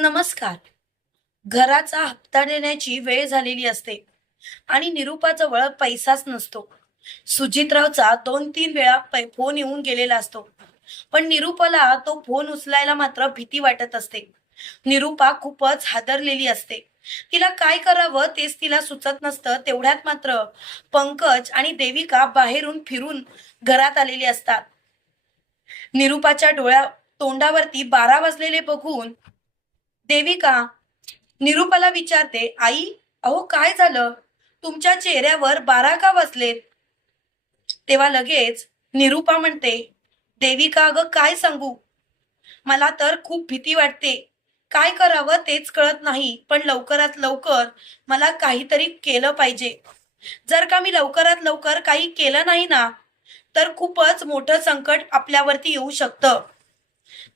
नमस्कार. घराचा हप्ता देण्याची वेळ झालेली असते आणि निरुपाजवळ पैसाच नसतो. सुजितरावचा दोन तीन वेळा फोन येऊन गेलेला असतो. पण निरुपाला तो फोन उचलायला मात्र भीती वाटत असते. निरुपा खूपच हादरलेली असते. तिला काय करावं तेच तिला सुचत नसतं. तेवढ्यात मात्र पंकज आणि देविका बाहेरून फिरून घरात आलेली असतात. निरुपाच्या डोळ्या तोंडावरती बारा वाजलेले बघून देविका निरूपाला विचारते आई अहो काय झालं? तुमच्या चेहऱ्यावर बारा का बसलेत. तेव्हा लगेच निरुपा म्हणते देविका अगं काय सांगू? मला तर खूप भीती वाटते. काय करावं तेच कळत नाही पण लवकरात लवकर मला काहीतरी केलं पाहिजे. जर का मी लवकरात लवकर काही केलं नाही ना तर खूपच मोठं संकट आपल्यावरती येऊ शकतं.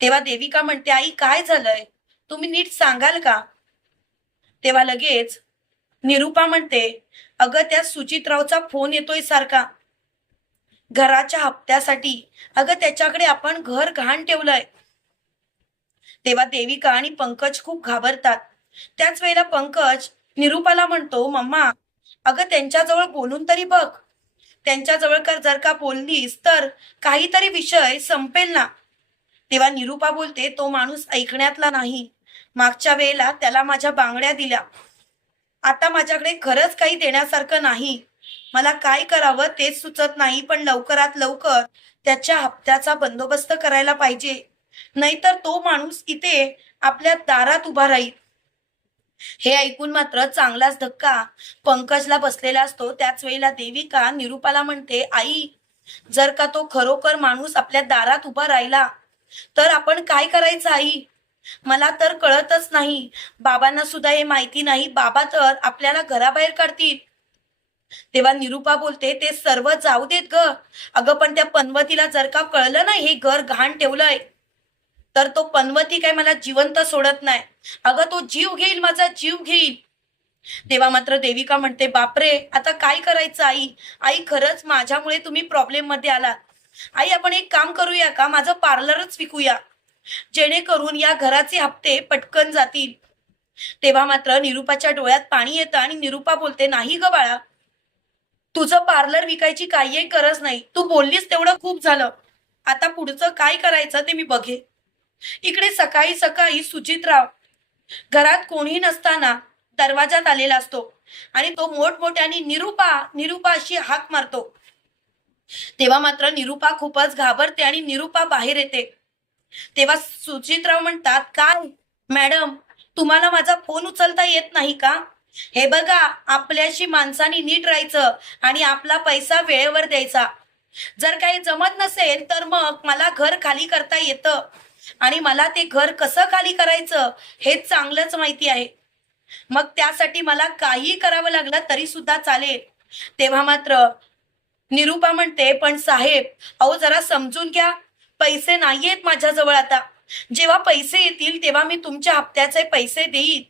तेव्हा देविका म्हणते आई काय झालंय? तुम्ही नीट सांगाल का? तेव्हा लगेच निरुपा म्हणते अगं त्या सुचितरावचा फोन येतोय सारखा. घराच्या हप्त्यासाठी. अगं त्याच्याकडे आपण घर घाण ठेवलंय. तेव्हा देविका आणि पंकज खूप घाबरतात. त्याच वेळेला पंकज निरुपाला म्हणतो मम्मा अगं त्यांच्याजवळ बोलून तरी बघ. त्यांच्याजवळ कर जर का बोललीस तर काहीतरी विषय संपेल ना. तेव्हा निरुपा बोलते तो माणूस ऐकण्यातला नाही. मागच्या वेळेला त्याला माझ्या बांगड्या दिल्या. आता माझ्याकडे खरंच काही देण्यासारखं नाही. मला काय करावं तेच सुचत नाही पण लवकरात लवकर त्याच्या हप्त्याचा बंदोबस्त करायला पाहिजे. नाहीतर तो माणूस इथे आपल्या दारात उभा राहील. हे ऐकून मात्र चांगलाच धक्का पंकजला बसलेला असतो. त्याच वेळेला देविका निरुपाला म्हणते आई जर का तो खरोखर माणूस आपल्या दारात उभा राहिला तर आपण काय करायचं आई? मला तर कळतच नाही. बाबांना सुद्धा हे माहिती नाही. बाबा तर आपल्याला घराबाहेर काढतील. तेव्हा निरुपा बोलते ते सर्व जाऊ देत ग. अगं पण त्या पनवतीला जर का कळलं नाही हे घर घाण ठेवलंय तर तो पनवती काय मला जिवंत सोडत नाही. अगं तो जीव घेईल माझा जीव घेईल. तेव्हा मात्र देविका म्हणते बापरे आता काय करायचं आई? आई खरंच माझ्यामुळे तुम्ही प्रॉब्लेममध्ये आलात. आई आपण एक काम करूया का? माझं पार्लरच विकूया. जेणेकरून या घराचे हप्ते पटकन जातील. तेव्हा मात्र निरुपाच्या डोळ्यात पाणी येतं आणि निरुपा बोलते नाही ग बाळा तुझं पार्लर विकायची काहीही गरज नाही. तू बोललीस तेवढं खूप झालं. आता पुढचं काय करायचं ते मी बघे. इकडे सकाळी सकाळी सुजितराव घरात कोणी नसताना दरवाजात आलेला असतो आणि तो मोठमोठ्याने निरुपा निरुपा अशी हाक मारतो. तेव्हा मात्र निरुपा खूपच घाबरते आणि निरुपा बाहेर येते. तेव्हा सुजितराव म्हणतात काय? मॅडम तुम्हाला माझा फोन उचलता येत नाही का? हे बघा आपल्याशी माणसानी नीट राहायचं आणि आपला पैसा वेळेवर द्यायचा. जर काही जमत नसेल तर मग मला घर खाली करता येतं. आणि मला ते घर कसं खाली करायचं हे चांगलंच माहिती आहे. मग त्यासाठी मला काही करावं लागलं तरी सुद्धा चालेल. तेव्हा मात्र निरुपा म्हणते पण साहेब अहो जरा समजून घ्या. पैसे नाहीयेत माझ्याजवळ आता. जेव्हा पैसे येतील तेव्हा मी तुमच्या हप्त्याचे पैसे देईन.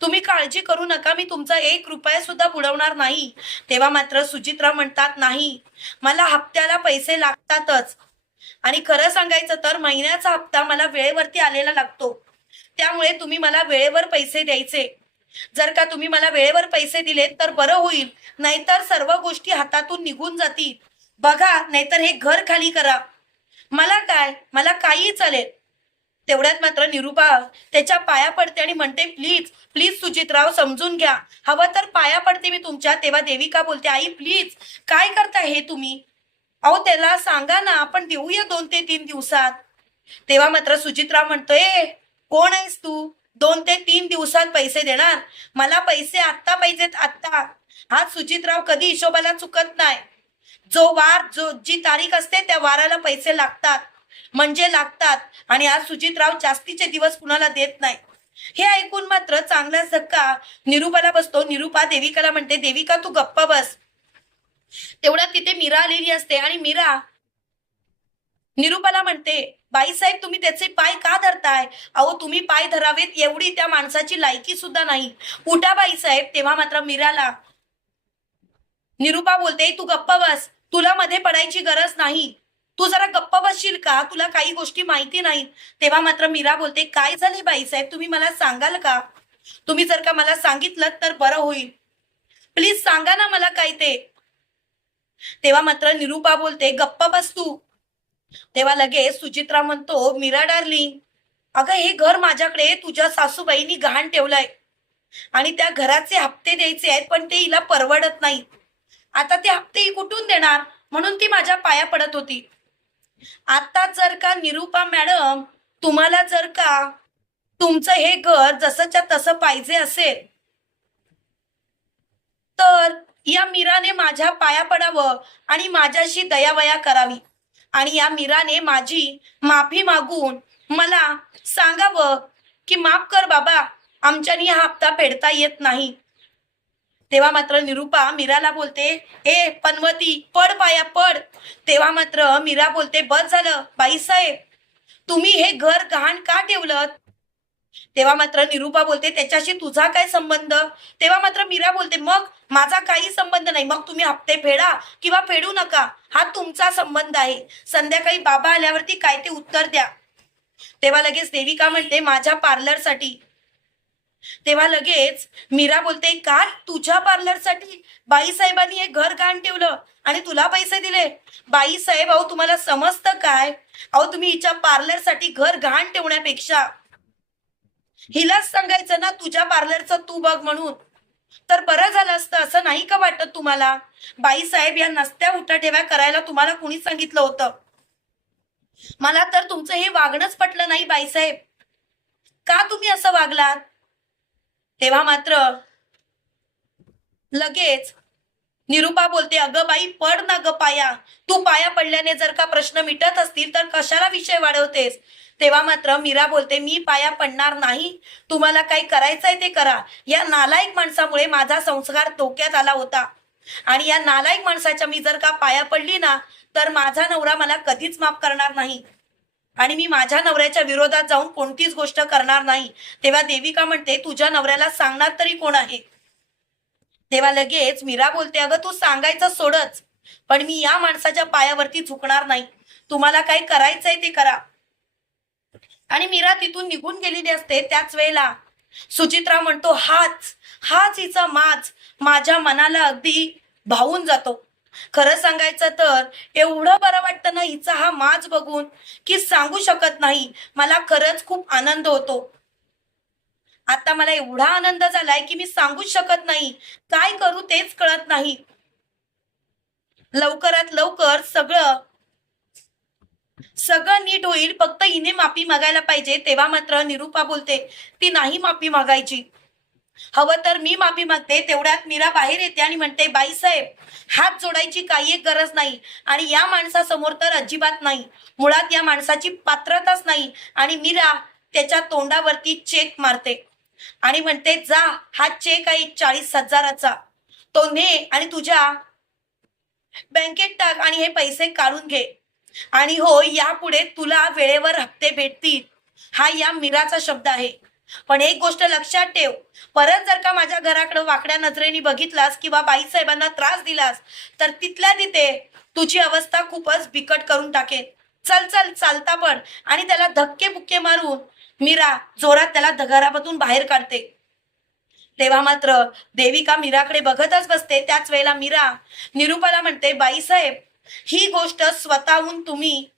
तुम्ही काळजी करू नका मी तुमचा एक रुपया सुद्धा बुडवणार नाही. तेव्हा मात्र सुचित्रा म्हणतात नाही मला हप्त्याला पैसे लागतातच. आणि खरं सांगायचं तर महिन्याचा हप्ता मला वेळेवरती आलेला लागतो. त्यामुळे तुम्ही मला वेळेवर पैसे द्यायचे. जर का तुम्ही मला वेळेवर पैसे दिले तर बरं होईल. नाहीतर सर्व गोष्टी हातातून निघून जातील. बघा नाहीतर हे घर खाली करा. मला काय? मला काही चालेल. तेवढ्यात मात्र निरुपा त्याच्या पाया पडते आणि म्हणते प्लीज प्लीज सुजितराव समजून घ्या. हवं तर पाया पडते मी तुमच्या तेव्हा देविका बोलते आई प्लीज काय करता हे तुम्ही? अहो त्याला सांगा ना आपण देऊया दोन ते तीन दिवसात. तेव्हा मात्र सुजितराव म्हणतोय कोण आहेस तू? दोन ते तीन दिवसात पैसे देणार? मला पैसे आत्ता पाहिजेत आत्ता. हा सुजितराव कधी हिशोबाला चुकत नाही. जो वार जो जी तारीख असते त्या वाराला पैसे लागतात. म्हणजे लागतात. आणि आज सुजितराव जास्तीचे दिवस कुणाला देत नाही? हे ऐकून मात्र चांगलाच धक्का निरुपाला बसतो. निरुपा देविकाला म्हणते देविका तू गप्पा बस. तेवढ्यात तिथे मीरा आलेली असते आणि मीरा निरुपाला म्हणते बाईसाहेब तुम्ही त्याचे पाय का धरताय? अहो तुम्ही पाय धरावेत एवढी त्या माणसाची लायकी सुद्धा नाही. उठा बाईसाहेब तेव्हा मात्र मीराला निरुपा बोलते तू गप्पा बस. तुला मध्ये पडायची गरज नाही. तू जरा गप्प बसशील का? तुला काही गोष्टी माहिती नाहीत. तेव्हा मात्र मीरा बोलते काय झाले बाईसाहेब तुम्ही मला सांगाल का? तुम्ही जर का मला सांगितलं तर बरं होईल. प्लीज सांगा ना मला काय ते. तेव्हा मात्र निरुपा बोलते गप्प बस तू. तेव्हा लगेच सुचित्रा म्हणतो मीरा डार्लिंग अगं हे घर माझ्याकडे तुझ्या सासूबाईंनी गहाण ठेवलंय. आणि त्या घराचे हप्ते द्यायचे आहेत पण ते हिला परवडत नाही आता ते हप्ते कुठून देणार? म्हणून ती माझ्या पाया पडत होती. आता जर का निरुपा मॅडम तुम्हाला जर का तुमचं हे घर जसंच्या तसं पाहिजे असेल तर या मीराने माझ्या पाया पडावं आणि माझ्याशी दयावया करावी. आणि या मीराने माझी माफी मागून मला सांगावं की माफ कर बाबा आमच्यानी हा हप्ता फेडता येत नाही. तेव्हा मात्र निरुपा मीराला बोलते ए पनवती पड पाया पड. तेव्हा मात्र मीरा बोलते बस झालं बाईसाहेब तुम्ही हे घर गहाण का ठेवलं तेव्हा मात्र निरुपा बोलते त्याच्याशी तुझा काय संबंध? तेव्हा मात्र मीरा बोलते मग माझा काही संबंध नाही मग तुम्ही हप्ते फेडा किंवा फेडू नका हा तुमचा संबंध आहे. संध्याकाळी बाबा आल्यावरती काय ते उत्तर द्या. तेव्हा लगेच देविका म्हणते माझ्या पार्लरसाठी तेव्हा लगेच मीरा बोलते काय तुझ्या पार्लरसाठी बाईसाहेबांनी एक घर घाण ठेवलं आणि तुला पैसे दिले. बाईसाहेब अहो तुम्हाला समजतं काय? अहो तुम्ही हिच्या पार्लरसाठी घर घाण ठेवण्यापेक्षा. हिलाच सांगायचं ना तुझ्या पार्लरचं तू बघ म्हणून. तर बरं झालं असतं असं नाही का वाटत तुम्हाला? बाईसाहेब या नसत्या उठाठेव्या करायला तुम्हाला कुणी सांगितलं होतं. मला तर तुमचं हे वागणंच पटलं नाही बाईसाहेब. का तुम्ही असं वागलात? तेव्हा मात्र लगेच निरुपा बोलते अगं बाई पड ना ग पाया. तू पाया पडल्याने जर का प्रश्न मिटत असतील तर कशाला विषय वाढवतेस? तेव्हा मात्र मीरा बोलते मी पाया पडणार नाही. तुम्हाला काही करायचंय ते करा. या नालायक माणसामुळे माझा संस्कार धोक्यात आला होता. आणि या नालायक माणसाच्या मी जर का पाया पडली ना तर माझा नवरा मला कधीच माफ करणार नाही. आणि मी माझ्या नवऱ्याच्या विरोधात जाऊन कोणतीच गोष्ट करणार नाही. तेव्हा देविका म्हणते तुझ्या नवऱ्याला सांगणार तरी कोण आहे? तेव्हा लगेच मीरा बोलते अगं तू सांगायचं सोडच पण मी या माणसाच्या पायावरती झुकणार नाही. तुम्हाला काय करायचंय ते करा. आणि मीरा तिथून निघून गेलेली असते त्याच वेळेला. सुचित्रा म्हणतो हाच हाच हिचा माज. माझ्या मनाला अगदी भावून जातो. खरं सांगायचं तर एवढं बरं वाटतं ना हिचा हा माज बघून की सांगू शकत नाही. मला खरंच खूप आनंद होतो. आता मला एवढा आनंद झालाय की मी सांगूच शकत नाही. काय करू तेच कळत नाही. लवकरात लवकर सगळं सगळं नीट होईल. फक्त हिने माफी मागायला पाहिजे. तेव्हा मात्र निरुपा बोलते ती नाही माफी मागायची. हवं तर मी माफी मागते तेवढ्यात मीरा बाहेर येते आणि म्हणते बाईसाहेब हात जोडायची काही एक गरज नाही आणि या माणसासमोर तर अजिबात नाही. मुळात या माणसाची पात्रताच नाही आणि मीरा त्याच्या तोंडावरती चेक मारते आणि म्हणते जा हा चेक आहे चाळीस हजाराचा. तो ने आणि तुझ्या बँकेत टाक आणि हे पैसे काढून घे. आणि हो यापुढे तुला वेळेवर हप्ते भेटतील. हा या मीराचा शब्द आहे. पण एक गोष्ट लक्षात ठेव. परत जर का माझ्या घराकडे वाकड्या नजरेने बघितलास किंवा बाईसाहेबांना त्रास दिलास तर तिथल्या तिथे तुझी अवस्था खूपच बिकट करून टाकेल चल चल चालता पण. आणि त्याला धक्के बुक्के मारून मीरा जोरात त्याला घरामधून बाहेर काढते. तेव्हा मात्र देविका मीराकडे बघतच बसते. त्याच वेळेला मीरा निरुपाला म्हणते बाईसाहेब ही गोष्ट स्वतःहून तुम्ही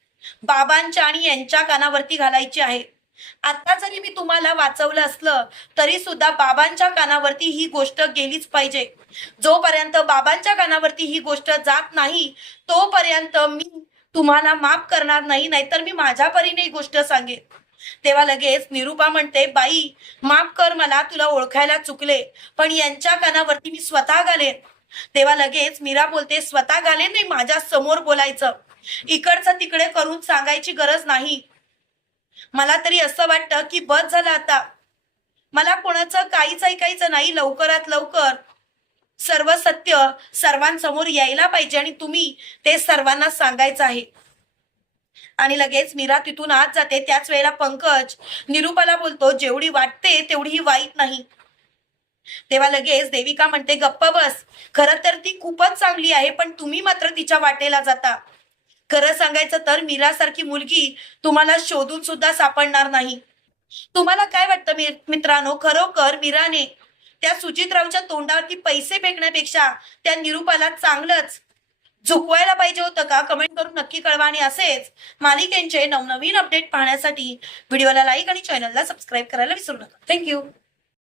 बाबांच्या आणि यांच्या कानावरती घालायची आहे. आता जरी मी तुम्हाला वाचवलं असलं तरी सुद्धा बाबांच्या कानावरती ही गोष्ट गेलीच पाहिजे. जोपर्यंत बाबांच्या कानावरती ही गोष्ट जात नाही तोपर्यंत मी तुम्हाला माफ करणार नाही नाहीतर मी माझ्या परीने ही गोष्ट सांगेन. तेव्हा लगेच निरुपा म्हणते बाई माफ कर मला तुला ओळखायला चुकले पण यांच्या कानावरती मी स्वतः घालेन. तेव्हा लगेच मीरा बोलते स्वतः घालेन नाही माझ्यासमोर बोलायचं. इकडचं तिकडे करून सांगायची गरज नाही. मला तरी असं वाटतं की बस झालं आता. मला कोणाचं काहीच ऐकायचं नाही. लवकरात लवकर सर्व सत्य सर्वांसमोर यायला पाहिजे आणि तुम्ही ते सर्वांना सांगायचं आहे. आणि लगेच मीरा तिथून आत जाते. त्याच वेळेला पंकज निरुपाला बोलतो जेवढी वाटते तेवढी ही वाईट नाही. तेव्हा लगेच देविका म्हणते गप्प बस. खर तर ती खूपच चांगली आहे पण तुम्ही मात्र तिच्या वाटेला जाता. खरं सांगायचं तर मीरासारखी मुलगी तुम्हाला शोधून सुद्धा सापडणार नाही. तुम्हाला काय वाटतं मित्रांनो? खरोखर मीराने त्या सुजितरावच्या तोंडावरती पैसे फेकण्यापेक्षा त्या निरूपाला चांगलंच झुकवायला पाहिजे होतं का? कमेंट करून नक्की कळवा आणि असेच मालिकेंचे नवनवीन अपडेट पाहण्यासाठी व्हिडिओला लाईक आणि चॅनलला सबस्क्राईब करायला विसरू नका. थँक्यू